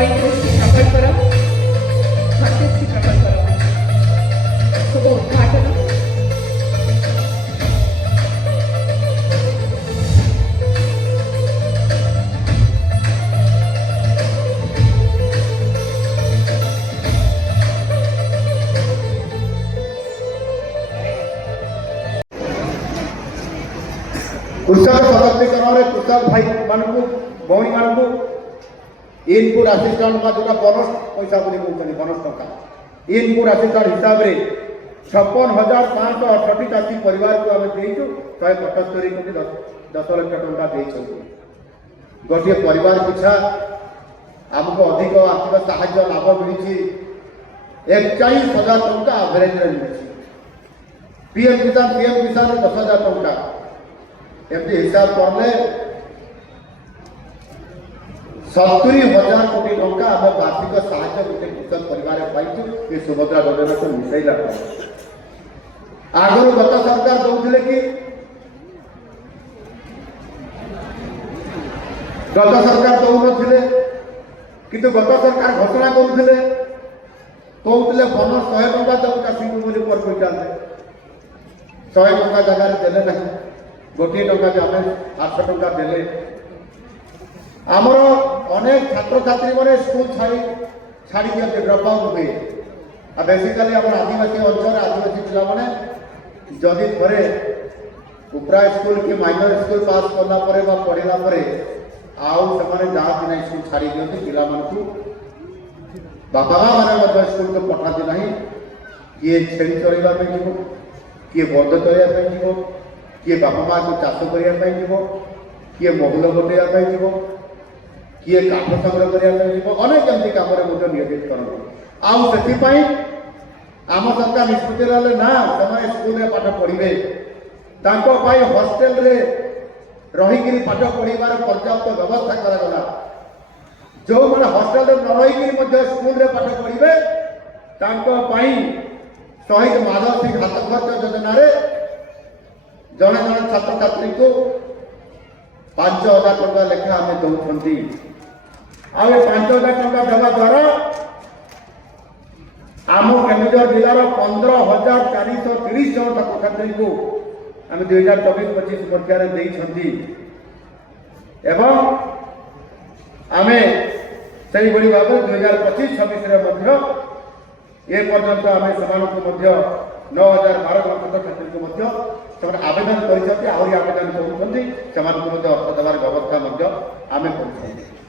35 प्रकल्पर 36 प्रकल्पर शुभ उद्घाटन कृषक सशक्तिकरण में कृषक भाई मानू भौणी मानू इनपुट आसिस्टाट जो बोनस पैसा बोली कहते बोनस टका इनपुट आसिस्टाट हिसाब से 56,568 चाषी परिवार को आम देचु 175 कोटी 10 लाख टका गोटे परिवार पिछा आमको अधिक आर्थिक साहाय्य लाभ मिली 41,000 टका एवरेज मिली पीएम किसान 10,000 टका एमती हिसाब करले 70,000 कोटी टंका आम वार्षिक साहाय्य गोटे कृषक परिवार पाइछु ये सुभद्रा योजना को मिसैला आगु गत सरकार दौले कि गत सरकार दौन किंतु गत सरकार घोषणा करुले कहते बोनस 100 टका दऊ चाषी बोली पर कहते 100 टका जगार देले ना गोटे टका भी आम 800 टका देले आमर अनेक छात्र छात्री मैंने स्कूल छाड़ी दिखते ड्रप आउट हुए बेसिकाली आम आदिवासी अंचल आदिवासी पिला मैंने जदि थे उपरा स्कूल कि माइनर स्कूल पास कला पढ़ला आउ से जाती ना स्कूल छाड़ी दिखती पिला बापा मैंने स्कूल को पठाती ना किए छेड़ी चलवाई जीव किए बंद चलवाई जीव किए बापा माँ को चाष करने जीव किए महुल गोटेवा जीव किए काठ संग्रह करने जीव अनेक एमती कम नियोजित करते आम सरकार निष्पत्ति रहे ना से स्कूल पाठ पढ़े हस्टेल रही पाठ पढ़ार पर्याप्त व्यवस्था करागला जो मैंने हस्टेल न रही स्कूल पाठ पढ़े शहीद माधव सिंह हाथ खर्च योजना जड़े जड़े छात्र छात्री को 5,000 टका लेखा आम दौरान 5,000 टका देवा द्वारा आम केन्दुझर जिलार 15,430 जन छात्र छात्री को आम 2024-25 परीक्षा देती एवं आम से भाव 2025-26 ए पर्यंत आम से 9,012 जन छात्र छात्री को आवेदन कर आवेदन कर अर्थ देवार व्यवस्था आम कर